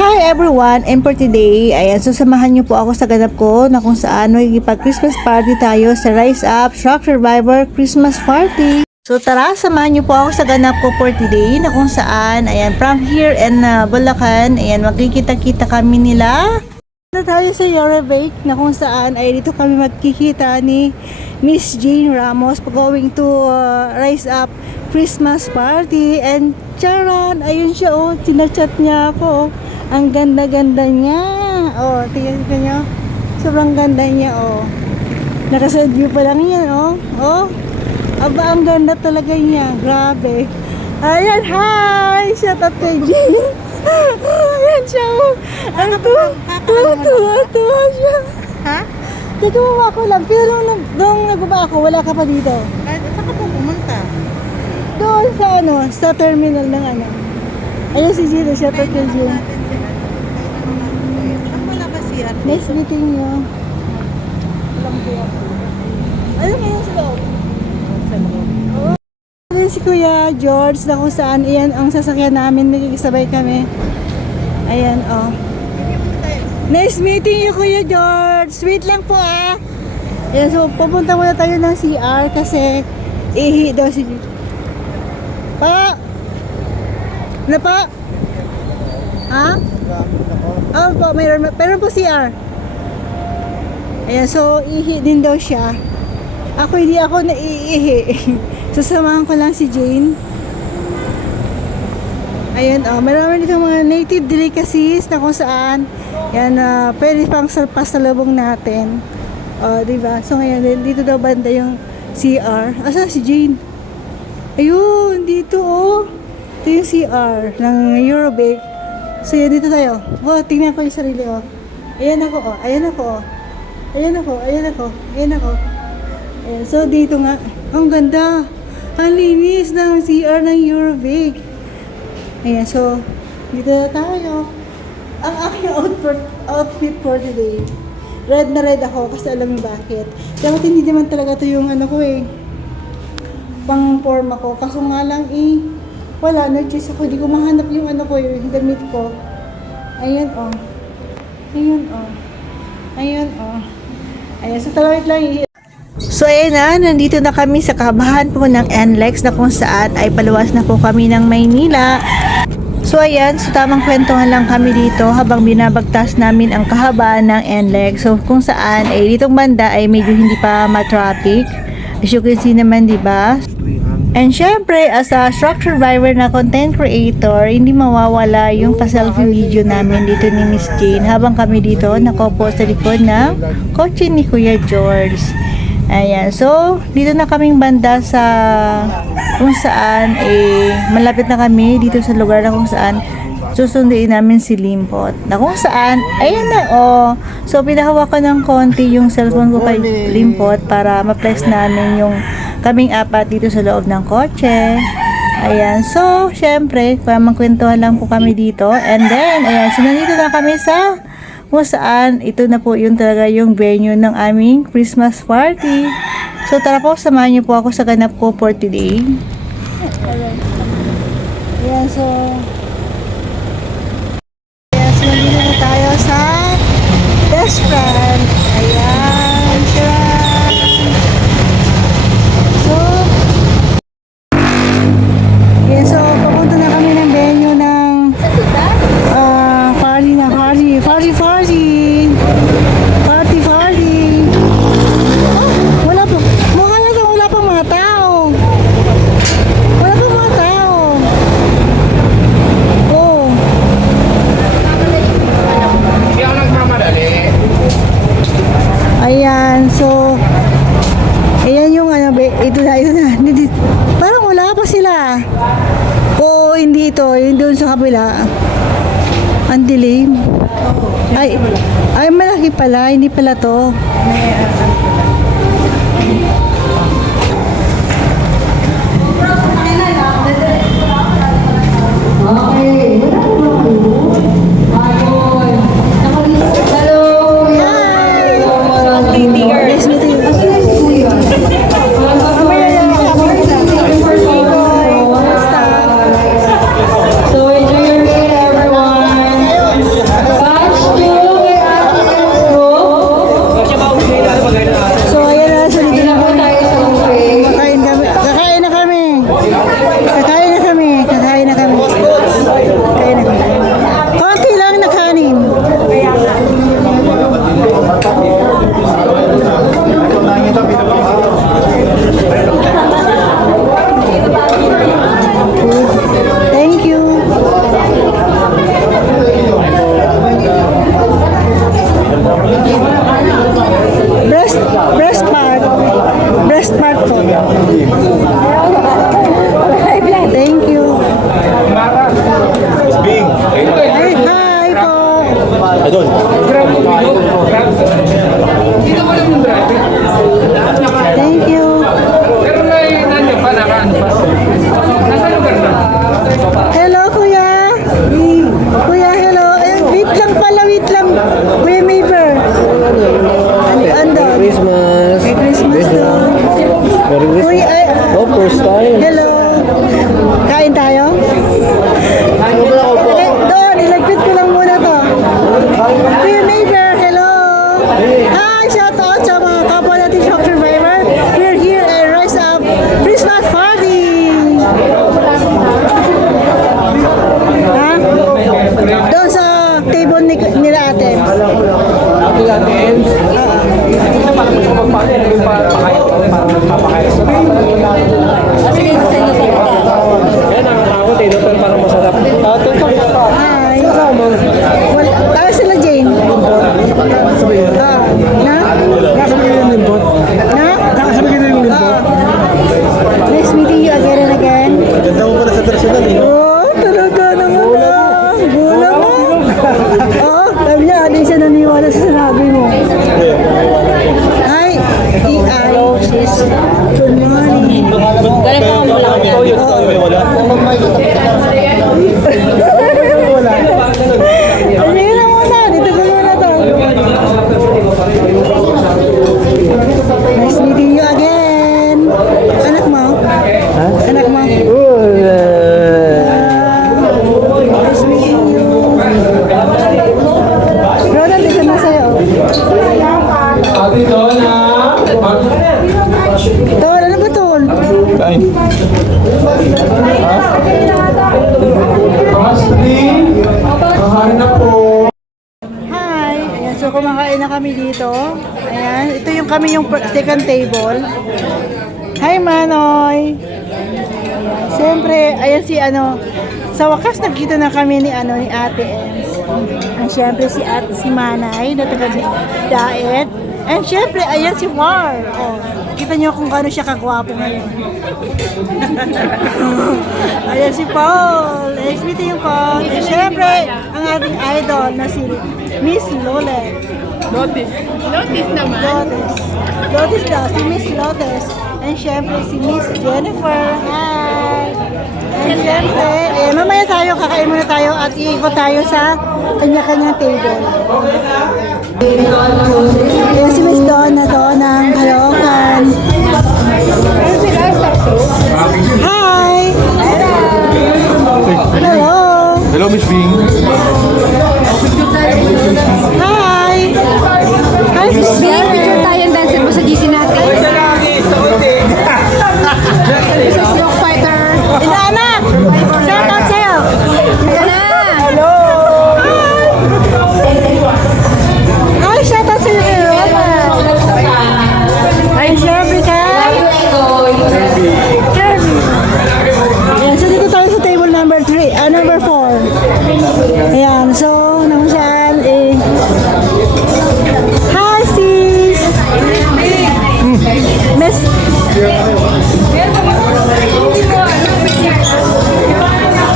Hi everyone, and for today, ayan, susamahan niyo po ako sa ganap ko na kung saan magkikipag-Christmas party tayo sa Rise Up Shock Survivor Christmas Party. So tara, samahan niyo po ako sa ganap ko for today na kung saan, ayan, from here in Bulacan, ayan, magkikita-kita kami nila. Na tayo sa Eurobake na kung saan ay dito kami magkikita ni Miss Jane Ramos going to Rise Up Christmas Party. And charan, ayun siya, oh, sinachat niya ako, oh. Ang ganda-ganda niya, oh, tingnan nyo, sobrang ganda niya, oh, nakaside view pa lang yan, oh, oh, aba, ang ganda talaga niya, grabe. Ayan, hi, shout out kay Jane. Ayan siya, oh, ang tuwa siya. Ha? Teka, mama ko lang, pero nung nagbaba ako, wala ka pa dito. Saan ka po pumunta? Doon sa ano, sa terminal ng ano. Ayun si Gino, shout out kay Jane. Saan wala ba siya? Nice meeting nyo. Ano ngayon sa loob? Sa loob. Ano si Kuya George na kung saan iyan ang sasakyan namin, nagkikisabay kami. Ayan, oh. Nice meeting you, Kuya George. Sweet lang po, ah. Ayan, so pupunta muna tayo ng CR kasi ihi daw si George. Pa! Ano pa? Ha? Oh, po, mayroon po CR. Ayan, so ihi din daw siya. Ako hindi ako naiihi. Sasamahan ko lang si Jane. Ayan, oh, marami dito mga native delicacies na kung saan yan, pwede pang pasalubong natin. Diba? So ngayon, dito daw banda yung CR. Asa si Jane? Ayun, dito, oh. Ito yung CR ng Eurobake. So yan, dito tayo. Oh, tingnan ko yung sarili, oh. Ayan ako, oh. Ayan ako, oh. Ayan ako, ayan ako, ayan ako. Ayan, so dito nga, ang ganda. Ang linis ng CR ng Eurobake. Ayan, so dito na tayo. Ang aking outfit for today, red na red ako kasi alam niyo bakit. Dapat hindi naman talaga ito yung ano ko, eh, pang forma ko. Kaso nga lang, eh, wala, nag-choose ako. Hindi ko mahanap yung ano ko, yung damit ko. Ayan, oh. Ayan, oh. Ayan, oh. Ayan, so talawit lang, eh. So ayan na, nandito na kami sa kahabahan po ng NLEX na kung saan ay paluwas na po kami ng Maynila. So ayan, so tamang kwentuhan lang kami dito habang binabagtas namin ang kahabaan ng NLEX. So kung saan ay ditong banda ay medyo hindi pa ma-traffic. As you can see naman, diba? And syempre, as a shock survivor na content creator, hindi mawawala yung pa-selfie video namin dito ni Miss Jane habang kami dito nakaupo sa likod ng kotse ni Kuya George. Ayan, so dito na kaming banda sa kung saan malapit na kami dito sa lugar na kung saan susunduin namin si Limpot. Na kung saan, ayan na, oh. So pinahawakan ng konti yung cellphone ko kay Limpot para ma-flex namin yung kaming apat dito sa loob ng kotse. Ayan, so syempre, magkwentuhan lang po kami dito. And then, ayan, so nandito na kami sa kung saan ito na po yung talaga yung venue ng aming Christmas party. So tara po, samahan niyo po ako sa ganap ko for today. Ayan, so nandito na tayo sa best friend. Ayan, so ayan, so papunta na kami ng venue ng party. Oh, wala pa. Mukha na ito, wala pang mga tao. Wala pang mga tao. Oh. Hindi ako nagmamadali. Ayan, so ayan yung ano, ito na. Parang wala pa sila. Oo, hindi ito, yung doon sa kabila. Ang dilim. Ay, malaki pala, hindi pala to. Nice meeting you. So enjoy your day, everyone. doon. Dito ko lang yung driver. Thank you. Pero may nandiyo pa, nakaano pa. Nasa lugar na? Hello, kuya. Kuya, hello. Wait lang pala, wait lang. Kuya Maver. Ando. Christmas. Merry Christmas doon. Kuya, Oh, first time. hello. Kain tayo? Doon, ilagpit ko lang muna to. Kuya Maver, hello. Hi, shout out sa mga kapwa natin shock survivor. We're here at Rise Up Christmas Party. Ha? Doon sa table nila ate. Ate natin. Ito pa kung magpakain, magpapakain. Sige, gusto niyo sa Kaya nakatakot eh, no? Pero parang masarap. Hi. Wala, tayo sila Jane. Na? Nakasabay yung limbot. Na? Nakasabay yung limbot. Nice meeting you again and again. Ganda mo pala sa personal eh. Oh, talaga naman ah. Gula mo. Oo, sabi niya, hindi siya naniwala sa sinabi mo. Hi, EI. Good morning. Galing po ang malaki niya. Sige na muna, dito ko muna to. Nice meeting you again. Anak mo? Anak mo? Nice meeting you. Ronald, dito na sa'yo. Ate Donna. Tol, ano ba tol? Kain. Ashley. Kahain na po. Hi! Ayan, so kumakain na kami dito. Ayan, ito yung kami yung second table. Hi, Manoy! Ayan, siyempre, ayan si ano, sa wakas nagkita na kami ni ano ni Ate Ems. And siyempre si Manay na taga Daet. And siyempre, ayan si War. Oh, kita niyo kung gaano siya kagwapo ngayon. Ayan si Paul. Nice meeting you, Paul. And siyempre, ang ating idol na si Miss Lolet. Notice naman. Lotes. Lotes daw, si Miss Lotes. And syempre si Miss Jennifer. Hi! And syempre, ayan, mamaya tayo, kakain muna tayo at iikot tayo sa kanya-kanyang table. Ayan si Miss Donna to ng Caloocan. Hi! Hello! Hello, Miss Bing. Hi! Hi, Miss Bing! Picture tayo ang dancer mo sa GC natin. This is Rock Fighter. Inaanak! Shout out sa'yo! Yan na! Hello! Hi, shout out sa'yo kay Robert! Hi, syempre kay Kirby! Ayan, so dito tayo sa table number 3, number 4. Ayan, so naman saan eh. Hi, sis! Miss...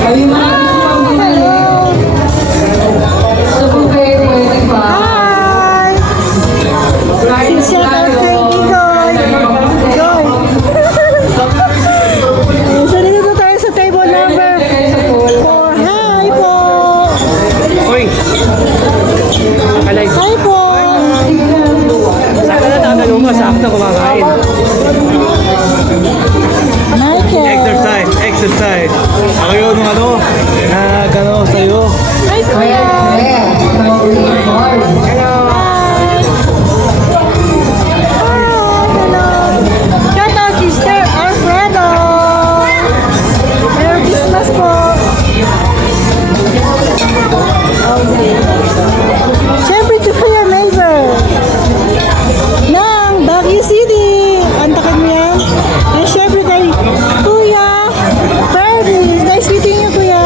Hello! Hi! Shout out kay Igoy! Igoy! So dito tayo sa table number 4. Hi po! Uy! Alay. Hi po! Sakto na tatanong mo, sakto kumakain. Michael! Exercise, exercise. Ako yun ng ano, nagano sa'yo. Hi kuya! Hello! Hi! Hello! Shout out to Sir Alfredo! Merry Christmas po! Siyempre to Kuya Maver ng Baguio City! Antakin mo yan? And siyempre kay Kuya Ferdy! Nice meeting you, Kuya!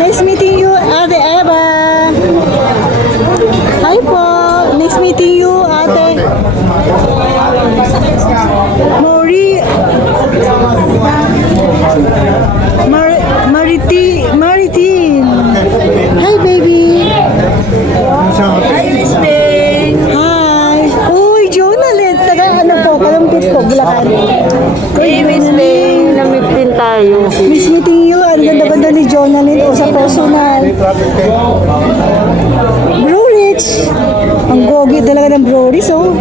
Nice meeting you, Ate Eva! Hi po! Nice meeting you, Ate Maritine! Hi, baby! Bulacan. Miss May, namit din tayo. Miss meeting you. Ang ganda-ganda ni Jonalyn o sa personal. Bro Rich. Ang gogi talaga ng Bro Rich, oh.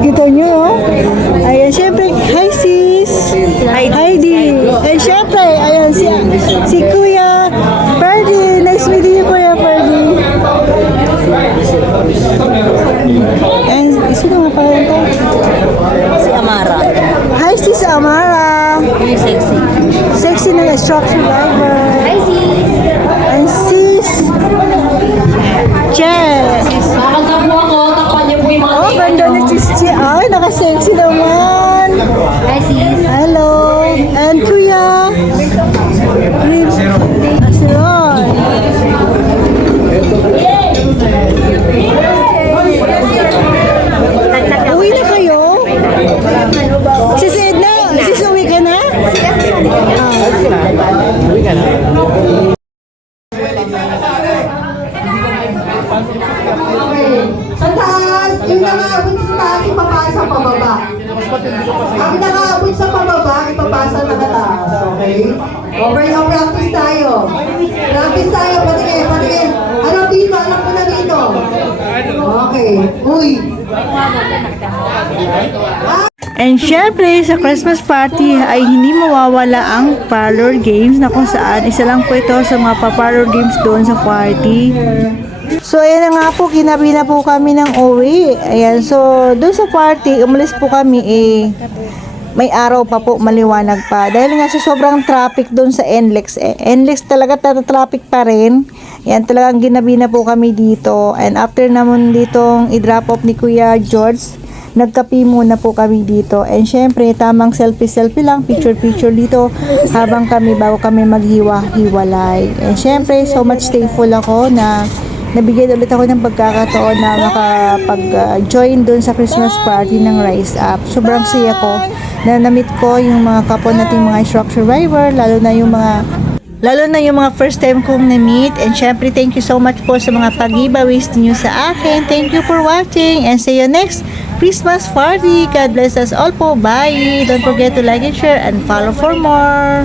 Kita nyo, oh. Ayan, syempre, hi sis. Heidi. And syempre, ayan, si Kuya Ferdy. Nice meeting you, Kuya Ferdy. And, sino nga pala ito? Si Amara. Hi, sis Amara. Really sexy. Sexy na structure driver. Hi, sis. And sis Che. Nakakanta po ako, takpan niyo po yung mga Oh, ganda ni sis Che. Ay, naka-sexy naman. Hi, sis. Hello. And Kuya Asiron. Uwi na kayo? Sis Edna, sis uwi ka na? Sa taas, yung nakaabot sa taas, ipapasa pababa. Ang nakaabot sa pababa, ipapasa na kataas. Okay? O, practice tayo. Practice tayo, patingin, patingin. Ano dito? Alam ko na dito. Okay. Uy. And syempre, sa Christmas party ay hindi mawawala ang parlor games na kung saan isa lang po ito sa mga parlor games doon sa party. So, ayan na nga po, kinabi na po kami ng uwi. Ayan, so, doon sa party, umalis po kami may araw pa po, maliwanag pa. Dahil nga sa sobrang traffic doon sa NLEX, NLEX talaga traffic pa rin. Ayan, talagang ginabi na po kami dito. And after naman ditong i-drop off ni Kuya George, nagkapi muna po kami dito. And syempre, tamang selfie-selfie lang, picture-picture dito habang bago kami maghiwa-hiwalay. And syempre, so much thankful ako na nabigyan ulit ako ng pagkakataon na makapag-join doon sa Christmas party ng Rise Up. Sobrang saya ko na na-meet ko yung mga kapwa nating mga instructor driver, lalo na yung mga first time kong na-meet. And syempre, thank you so much po sa mga pag-giveaways niyo sa akin. Thank you for watching and see you next Christmas party. God bless us all po. Bye! Don't forget to like and share and follow for more.